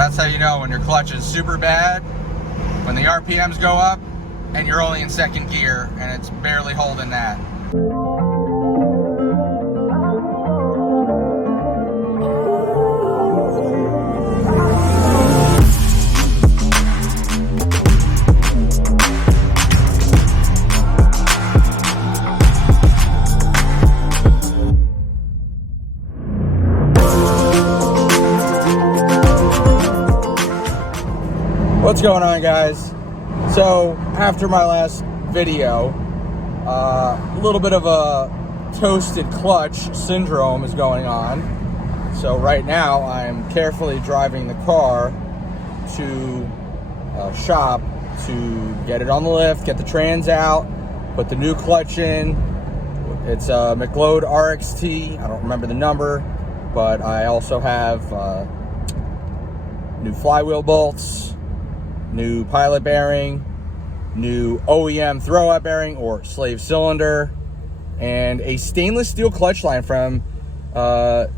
that's how you know when your clutch is super bad, when the RPMs go up and you're only in second gear and it's barely holding that. What's going on, guys? So after my last video, a little bit of a toasted clutch syndrome is going on. So right now I'm carefully driving the car to a shop to get it on the lift, get the trans out, put the new clutch in. It's a McLeod RXT, I don't remember the number, but I also have new flywheel bolts, new pilot bearing, new OEM throwout bearing or slave cylinder, and a stainless steel clutch line from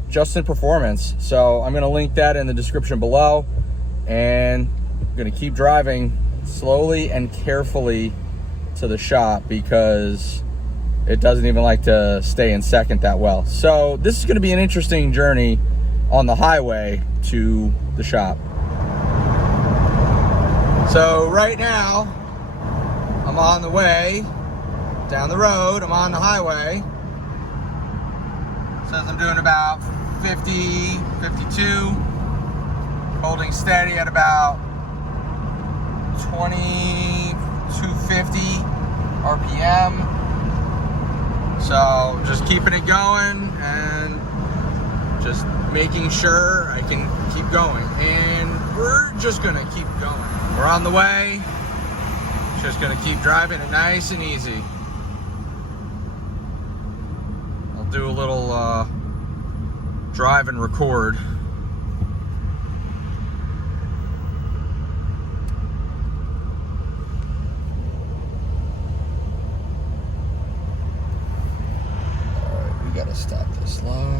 Justin Performance. So I'm going to link that in the description below, and I'm going to keep driving slowly and carefully to the shop because it doesn't even like to stay in second that well. So this is going to be an interesting journey on the highway to the shop. So right now, I'm on the way down the road. I'm on the highway. Says I'm doing about 50, 52, holding steady at about 2250 RPM. So just keeping it going and just making sure I can keep going. And we're just gonna keep going. We're on the way. Just gonna keep driving it nice and easy. I'll do a little drive and record. Alright, we gotta stop this log.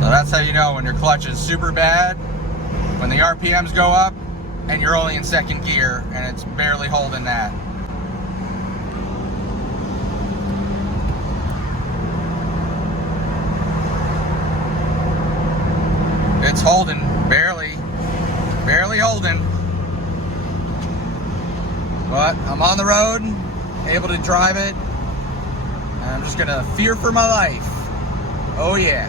That's how you know when your clutch is super bad, when the RPMs go up and you're only in second gear and it's barely holding that. It's holding, barely holding. But I'm on the road, able to drive it, and I'm just gonna fear for my life. Oh yeah.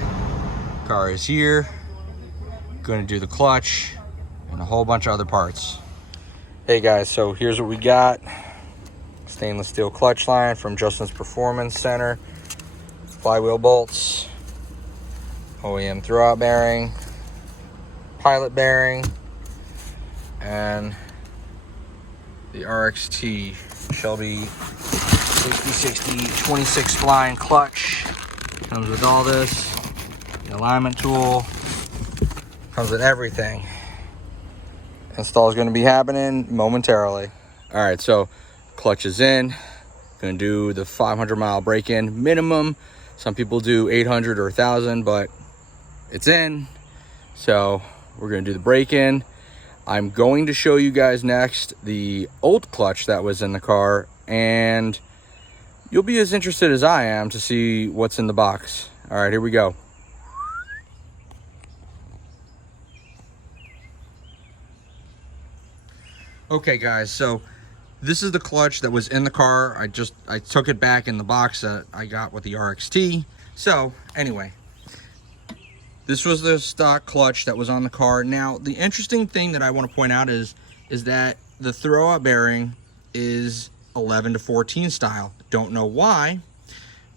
Car is here. Going to do the clutch and a whole bunch of other parts. Hey guys, so here's what we got. Stainless steel clutch line from Justin's Performance Center. Flywheel bolts, OEM throwout bearing, pilot bearing, and the RXT Shelby 6060 26 spline clutch. Comes with all this. The alignment tool, comes with everything. Install is going to be happening momentarily. All right, so clutch is in. Going to do the 500-mile break-in minimum. Some people do 800 or 1,000, but it's in. So we're going to do the break-in. I'm going to show you guys next the old clutch that was in the car, and you'll be as interested as I am to see what's in the box. All right, here we go. Okay guys, so this is the clutch that was in the car. I took it back in the box that I got with the RXT. So anyway, this was the stock clutch that was on the car. Now, the interesting thing that I want to point out is is that the throwout bearing is 11 to 14 style. Don't know why,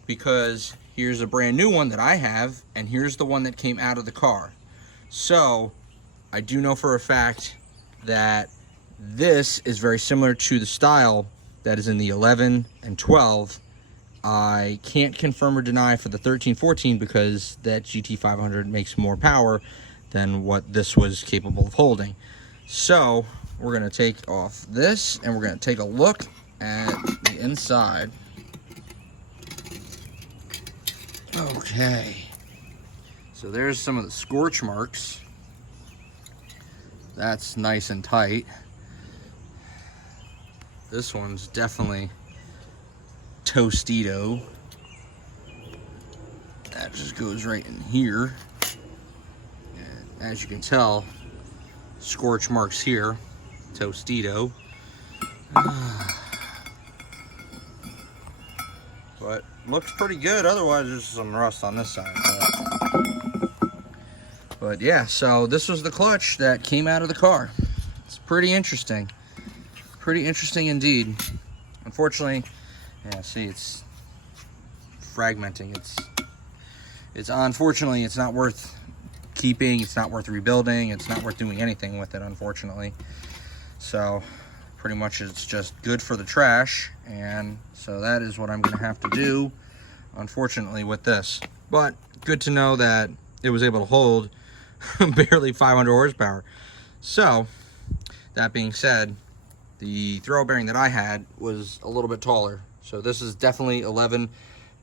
because here's a brand new one that I have, and here's the one that came out of the car. So I do know for a fact that this is very similar to the style that is in the 11 and 12. I can't confirm or deny for the 13-14 because that GT500 makes more power than what this was capable of holding. So we're gonna take off this and we're gonna take a look at the inside. Okay, so there's some of the scorch marks. That's nice and tight. This one's definitely Tostito. That just goes right in here. And as you can tell, scorch marks here. Tostito. But looks pretty good. Otherwise, there's some rust on this side. But yeah, so this was the clutch that came out of the car. It's pretty interesting. Pretty interesting indeed. Unfortunately, yeah, see, it's fragmenting. It's unfortunately, it's not worth keeping. It's not worth rebuilding. It's not worth doing anything with it, unfortunately. So pretty much it's just good for the trash. And so that is what I'm gonna have to do, unfortunately, with this. But good to know that it was able to hold barely 500 horsepower. So that being said, the throw bearing that I had was a little bit taller. So this is definitely 11,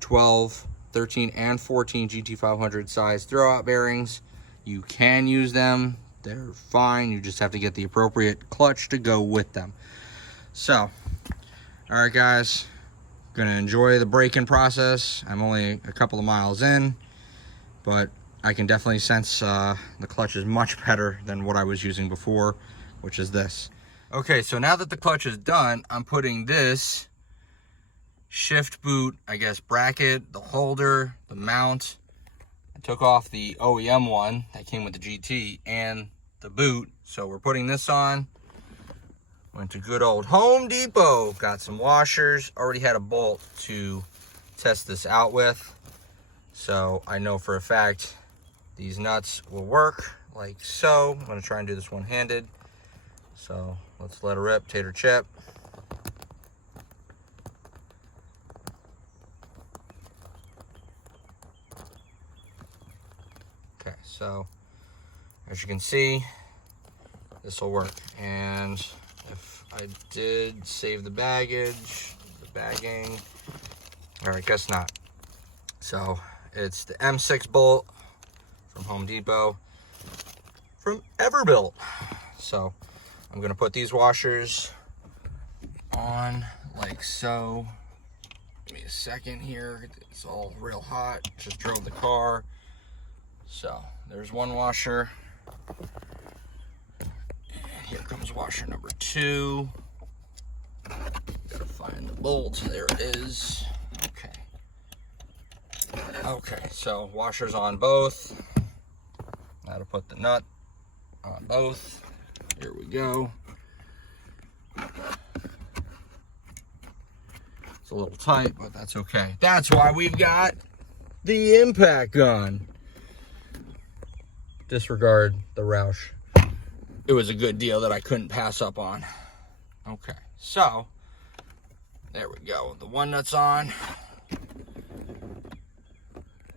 12, 13, and 14 GT500 size throwout bearings. You can use them. They're fine. You just have to get the appropriate clutch to go with them. So, all right, guys. Gonna enjoy the braking process. I'm only a couple of miles in, but I can definitely sense the clutch is much better than what I was using before, which is this. Okay, so now that the clutch is done, I'm putting this shift boot, I guess, bracket, the holder, the mount. I took off the OEM one that came with the GT and the boot. So we're putting this on. Went to good old Home Depot, got some washers, already had a bolt to test this out with. So I know for a fact these nuts will work like so. I'm gonna try and do this one-handed. So let's let her rip, tater chip. Okay, so as you can see, this will work. And if I did save the baggage, the bagging, or I guess not. So it's the M6 bolt from Home Depot, from Everbuilt. So I'm gonna put these washers on like so. Give me a second here. It's all real hot. Just drove the car. So there's one washer. And here comes washer number 2. Gotta find the bolt. There it is. Okay. Okay, so washers on both. Now to put the nut on both. Here we go. It's a little tight, but that's okay. That's why we've got the impact gun. Disregard the Roush. It was a good deal that I couldn't pass up on. Okay, so there we go. The one nut's on.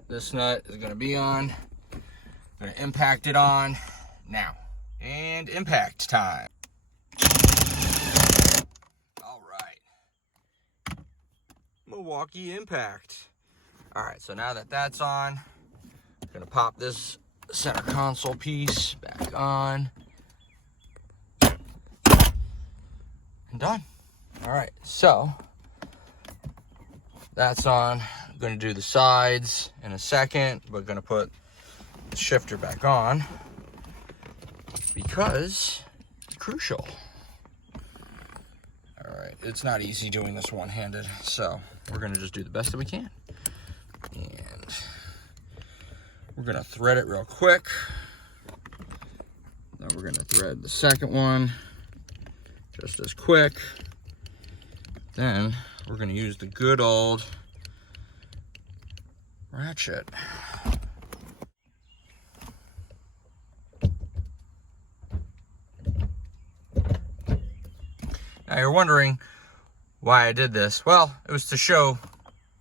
This nut is gonna be on. I'm gonna impact it on now. And impact time. All right. Milwaukee Impact. All right, so now that that's on, I'm gonna pop this center console piece back on. And done. All right, so that's on. I'm gonna do the sides in a second, but gonna put the shifter back on because it's crucial. All right, it's not easy doing this one-handed, so we're gonna just do the best that we can. And we're gonna thread it real quick. Then we're gonna thread the second one. just as quick. Then we're gonna use the good old ratchet. Now you're wondering why I did this. Well, it was to show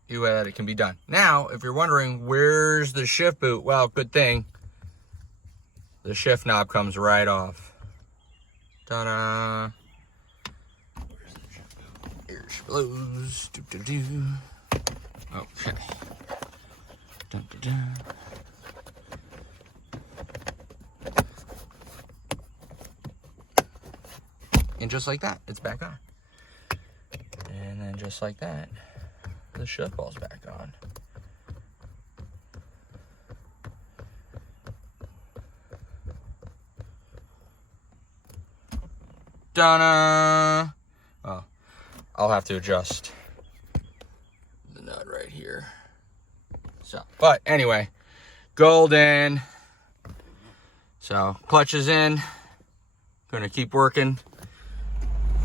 you that it can be done. Now, if you're wondering where's the shift boot, well, good thing the shift knob comes right off. Ta-da! Where's the shift boot? Here she blows. Do-do-do. Okay. Dun-dun-dun. And just like that, it's back on. And then just like that, the shift ball's back on. Da-na! Oh, I'll have to adjust the nut right here. So, but anyway, golden. So, clutch is in. Gonna keep working.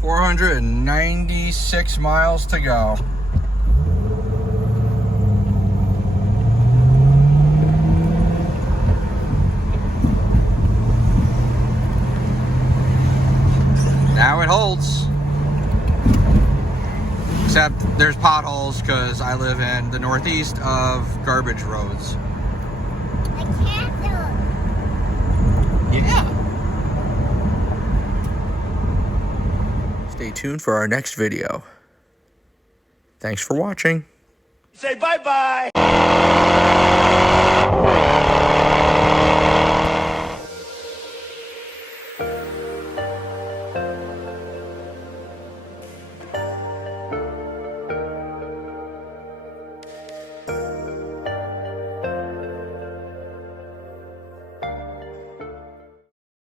496 miles to go. Now it holds. Except there's potholes because I live in the northeast of garbage roads. I can't do it. Yeah. Stay tuned for our next video. Thanks for watching. Say bye-bye.